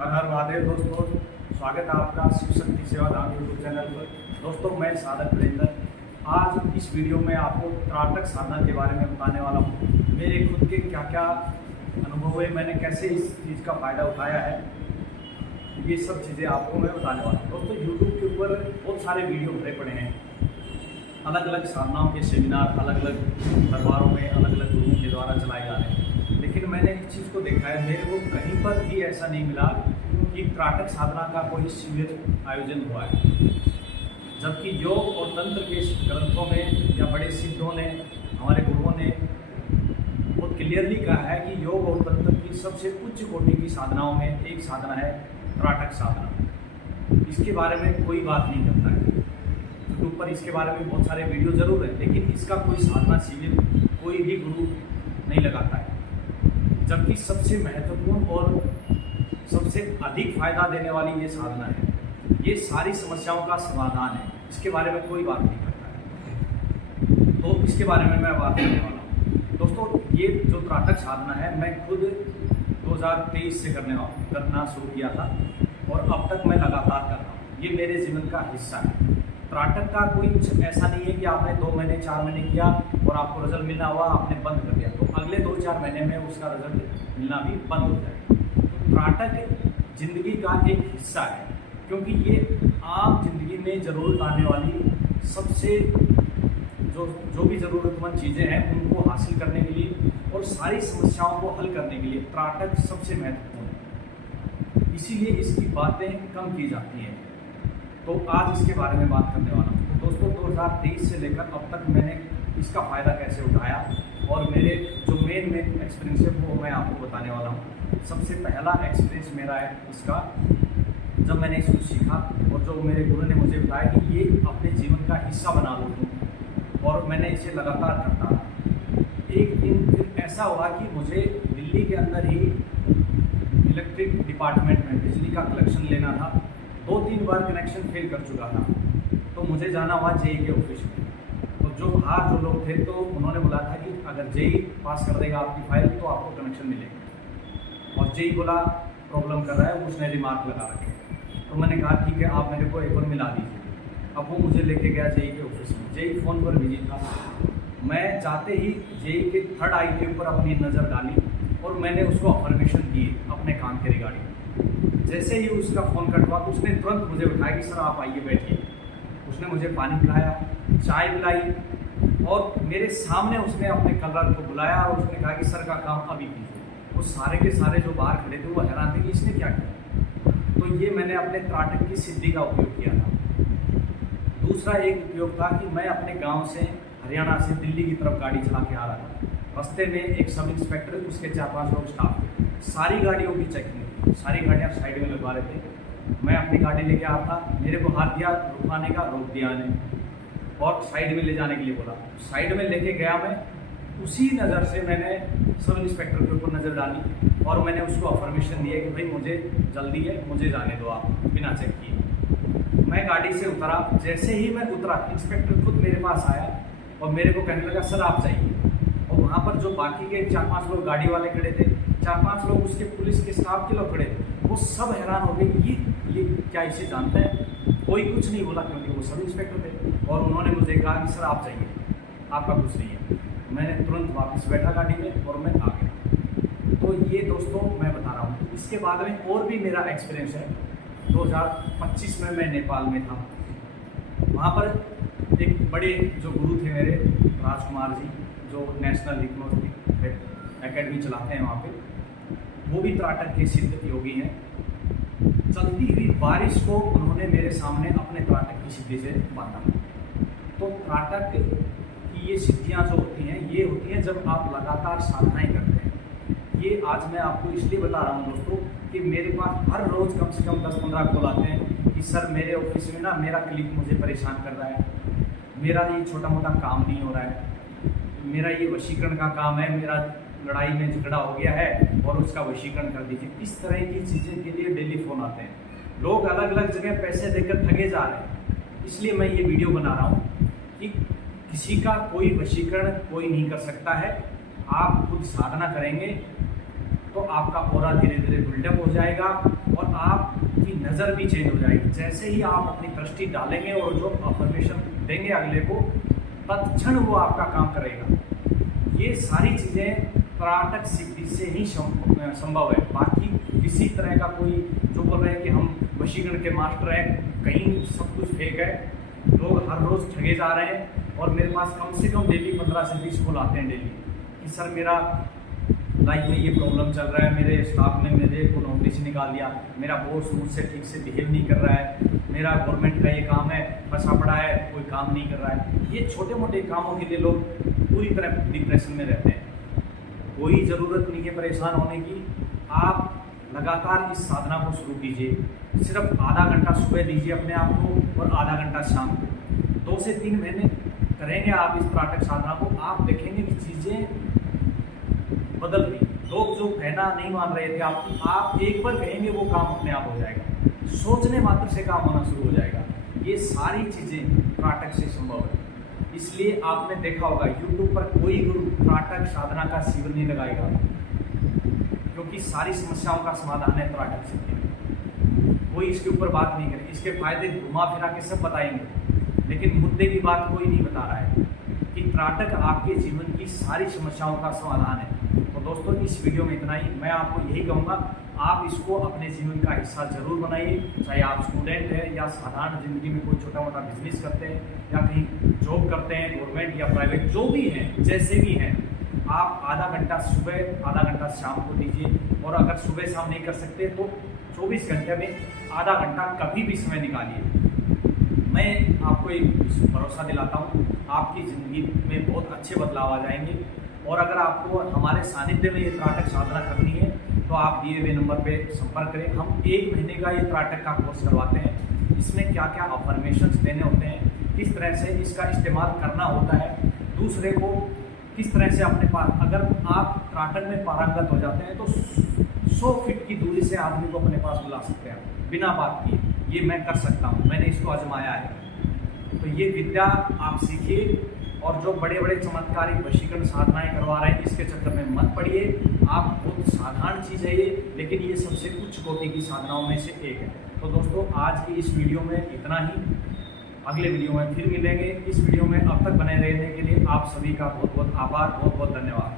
हर हर महादेव दोस्तों, स्वागत है आपका शिव शक्ति सेवाधाम यूट्यूब चैनल पर। दोस्तों मैं साधक वीरेंद्र आज इस वीडियो में आपको त्राटक साधना के बारे में बताने वाला हूँ। मेरे खुद के क्या क्या अनुभव हुए, मैंने कैसे इस चीज़ का फ़ायदा उठाया है, ये सब चीज़ें आपको मैं बताने वाला हूँ। दोस्तों यूट्यूब के ऊपर बहुत सारे वीडियो भरे पड़े हैं, अलग अलग साधनाओं के सेमिनार अलग अलग दरबारों में अलग अलग गुरुओं के द्वारा चलाए जा रहे हैं। लेकिन मैंने एक चीज़ को देखा है, मेरे को कहीं पर भी ऐसा नहीं मिला कि त्राटक साधना का कोई शिविर आयोजन हुआ है। जबकि योग और तंत्र के ग्रंथों में या बड़े सिद्धों ने, हमारे गुरुओं ने बहुत क्लियरली कहा है कि योग और तंत्र की सबसे उच्च कोटि की साधनाओं में एक साधना है त्राटक साधना। इसके बारे में कोई बात नहीं करता है यूट्यूब पर, इसके बारे में बहुत सारे वीडियो जरूर है, लेकिन इसका कोई साधना शिविर कोई भी गुरु नहीं लगाता है। जबकि सबसे महत्वपूर्ण और सबसे अधिक फायदा देने वाली ये साधना है, ये सारी समस्याओं का समाधान है, इसके बारे में कोई बात नहीं करता है। तो इसके बारे में मैं बात करने वाला हूँ। दोस्तों ये जो त्राटक साधना है, मैं खुद 2023 से करना शुरू किया था और अब तक मैं लगातार कर रहा हूँ। ये मेरे जीवन का हिस्सा है। त्राटक का कोई ऐसा नहीं है कि आपने 2 महीने 4 महीने किया और आपको रिजल्ट मिलना हुआ, आपने बंद कर दिया तो अगले 2-4 महीने में उसका रिजल्ट मिलना भी बंद हो जाएगा। तो त्राटक जिंदगी का एक हिस्सा है, क्योंकि ये आम जिंदगी में ज़रूरत आने वाली सबसे जो भी ज़रूरतमंद चीज़ें हैं उनको हासिल करने के लिए और सारी समस्याओं को हल करने के लिए त्राटक सबसे महत्वपूर्ण है। इसीलिए इसकी बातें कम की जाती हैं। तो आज इसके बारे में बात करने वाला हूँ। तो दोस्तों 2023 से लेकर अब तक मैंने इसका फ़ायदा कैसे उठाया और मेरे जो मेन एक्सपीरियंस है वो मैं आपको बताने वाला हूँ। सबसे पहला एक्सपीरियंस मेरा है इसका, जब मैंने इसको सीखा और जो मेरे गुरु ने मुझे बताया कि ये अपने जीवन का हिस्सा बना लो तुम, और मैंने इसे लगातार करता रहा। एक दिन फिर ऐसा हुआ कि मुझे दिल्ली के अंदर ही इलेक्ट्रिक डिपार्टमेंट में बिजली का कलेक्शन लेना था। 2-3 बार कनेक्शन फेल कर चुका था, तो मुझे जाना हुआ जेई के ऑफिस में। तो जो बाहर जो लोग थे तो उन्होंने बोला था कि अगर जेई पास कर देगा आपकी फाइल तो आपको कनेक्शन मिलेगा, और जेई बोला प्रॉब्लम कर रहा है, उसने रिमार्क लगा रखे। तो मैंने कहा ठीक है, आप मेरे को एक बार मिला दीजिए। अब वो मुझे लेके गया जेई के ऑफिस में। जेई फ़ोन पर बिजी था। मैं जाते ही जेई के 3rd आई के ऊपर अपनी नज़र डाली और मैंने उसको अफर्मेशन दी अपने काम के रिगार्डिंग। जैसे ही उसका फ़ोन कट हुआ, उसने तुरंत मुझे उठाया कि सर आप आइए बैठिए। उसने मुझे पानी पिलाया, चाय पिलाई और मेरे सामने उसने अपने कलर को बुलाया और उसने कहा कि सर का काम अभी कीजिए। वो सारे के सारे जो बाहर खड़े थे वो हैरान थे कि इसने क्या किया। तो ये मैंने अपने त्राटक की सिद्धि का उपयोग किया था। दूसरा एक उपयोग था कि मैं अपने गाँव से, हरियाणा से दिल्ली की तरफ गाड़ी चला के आ रहा था। रास्ते में एक सब इंस्पेक्टर, उसके 4-5 लोग स्टाफ थे। सारी गाड़ियों की चेकिंग, सारी गाड़ियाँ साइड में लगवा रहे थे। मैं अपनी गाड़ी लेके आ रहा था, मेरे को हाथ दिया रुकवाने का, रोक दिया ने और साइड में ले जाने के लिए बोला। साइड में लेके गया मैं, उसी नज़र से मैंने सब इंस्पेक्टर के ऊपर नज़र डाली और मैंने उसको अफर्मेशन दिया कि भाई मुझे जल्दी है, मुझे जाने दो आप, बिना चेक किए। मैं गाड़ी से उतरा, जैसे ही मैं उतरा इंस्पेक्टर खुद मेरे पास आया और मेरे को कहने लगा सर आप जाइए। और वहाँ पर जो बाकी के 4-5 लोग गाड़ी वाले खड़े थे, 4-5 लोग उसके पुलिस के स्टाफ के लोग खड़े थे, वो सब हैरान हो गए कि ये क्या इसे जानता है। कोई कुछ नहीं बोला क्योंकि वो सब इंस्पेक्टर थे। और उन्होंने मुझे कहा कि सर आप जाइए, आपका कुछ नहीं है। मैंने तुरंत वापस बैठा गाड़ी में और मैं आ गया। तो ये दोस्तों मैं बता रहा हूँ। इसके बाद में और भी मेरा एक्सपीरियंस है। 2025 में मैं नेपाल में था। वहाँ पर एक बड़े जो गुरु थे मेरे, राजकुमार जी, जो नेशनल हिप्नोटिक एकेडमी चलाते हैं, वहाँ पे वो भी त्राटक के सिद्ध योगी हैं। चलती हुई बारिश को उन्होंने मेरे सामने अपने त्राटक की सिद्धि से बांधा। तो त्राटक की ये सिद्धियाँ जो होती हैं, ये होती हैं जब आप लगातार साधनाएं करते हैं। ये आज मैं आपको इसलिए बता रहा हूँ दोस्तों कि मेरे पास हर रोज़ कम से कम 10-15 कॉल आते हैं कि सर मेरे ऑफिस में ना मेरा क्लिक मुझे परेशान कर रहा है, मेरा ये छोटा मोटा काम नहीं हो रहा है, मेरा ये वशीकरण का काम है, मेरा लड़ाई में झगड़ा हो गया है और उसका वशीकरण कर दीजिए। इस तरह की चीज़ें के लिए डेली फ़ोन आते हैं। लोग अलग अलग जगह पैसे देकर ठगे जा रहे हैं। इसलिए मैं ये वीडियो बना रहा हूँ कि किसी का कोई वशीकरण कोई नहीं कर सकता है। आप खुद साधना करेंगे तो आपका ऑरा धीरे धीरे बिल्डअप हो जाएगा और आपकी नज़र भी चेंज हो जाएगी। जैसे ही आप अपनी दृष्टि डालेंगे और जो अफर्मेशन देंगे अगले को, तत्क्षण वो आपका काम करेगा। ये सारी चीज़ें त्राटक सिद्धि से ही संभव है। बाकी किसी तरह का कोई जो बोल रहे हैं कि हम वशीकरण के मास्टर हैं, कहीं सब कुछ फेक है। लोग हर रोज़ ठगे जा रहे हैं और मेरे पास कम से कम डेली 15 से 20 कॉल आते हैं डेली कि सर मेरा लाइफ में ये प्रॉब्लम चल रहा है, मेरे स्टाफ ने मेरे को नौकरी से निकाल दिया, मेरा बॉस मुझसे ठीक से बिहेव नहीं कर रहा है, मेरा गवर्नमेंट का ये काम है फंसा पड़ा है, कोई काम नहीं कर रहा है। ये छोटे मोटे कामों के लिए लोग पूरी तरह डिप्रेशन में रहते हैं। कोई ज़रूरत नहीं है परेशान होने की। आप लगातार इस साधना को शुरू कीजिए। सिर्फ आधा घंटा सुबह दीजिए अपने आप को और आधा घंटा शाम को। 2 से 3 महीने करेंगे आप इस त्राटक साधना को, आप देखेंगे कि चीज़ें बदल गई। लोग जो कहना नहीं मान रहे थे आपकी, आप एक बार कहेंगे वो काम अपने आप हो जाएगा। सोचने मात्र से काम होना शुरू हो जाएगा। ये सारी चीज़ें त्राटक से संभव है। इसलिए आपने देखा होगा YouTube पर कोई गुरु त्राटक साधना का शिविर नहीं लगाएगा, क्योंकि सारी समस्याओं का समाधान है त्राटक सिद्धि। कोई इसके ऊपर बात नहीं करे। इसके फायदे घुमा फिरा के सब बताएंगे, लेकिन मुद्दे की बात कोई नहीं बता रहा है कि त्राटक आपके जीवन की सारी समस्याओं का समाधान है। तो दोस्तों, इस वीडियो में इतना ही। मैं आपको यही कहूँगा, आप इसको अपने जीवन का हिस्सा जरूर बनाइए। चाहे आप स्टूडेंट हैं या साधारण जिंदगी में कोई छोटा मोटा बिजनेस करते हैं या कहीं जॉब करते हैं, गवर्नमेंट या प्राइवेट, जो भी हैं, जैसे भी हैं, आप आधा घंटा सुबह आधा घंटा शाम को दीजिए। और अगर सुबह शाम नहीं कर सकते तो 24 घंटे में आधा घंटा कभी भी समय निकालिए। मैं आपको एक भरोसा दिलाता हूँ, आपकी ज़िंदगी में बहुत अच्छे बदलाव आ जाएंगे। और अगर आपको हमारे सानिध्य में ये त्राटक साधना करनी है तो आप दिए हुए नंबर पे संपर्क करें। हम 1 महीने का ये त्राटक का कोर्स करवाते हैं। इसमें क्या क्या अफर्मेशंस देने होते हैं, किस तरह से इसका इस्तेमाल करना होता है, दूसरे को किस तरह से अपने पास, अगर आप त्राटक में पारंगत हो जाते हैं तो 100 फीट की दूरी से आदमी को अपने पास बुला सकते हैं बिना बात किए। ये मैं कर सकता हूँ, मैंने इसको आजमाया है। तो ये विद्या आप सीखिए। और जो बड़े बड़े चमत्कारिक वशीकरण साधनाएं करवा रहे हैं, इसके चक्कर में मत पड़िए। आप बहुत साधारण चीज़ है ये, लेकिन ये सबसे उच्च कोटि की साधनाओं में से एक है। तो दोस्तों, आज की इस वीडियो में इतना ही। अगले वीडियो में फिर मिलेंगे। इस वीडियो में अब तक बने रहने के लिए आप सभी का बहुत बहुत आभार, बहुत बहुत धन्यवाद।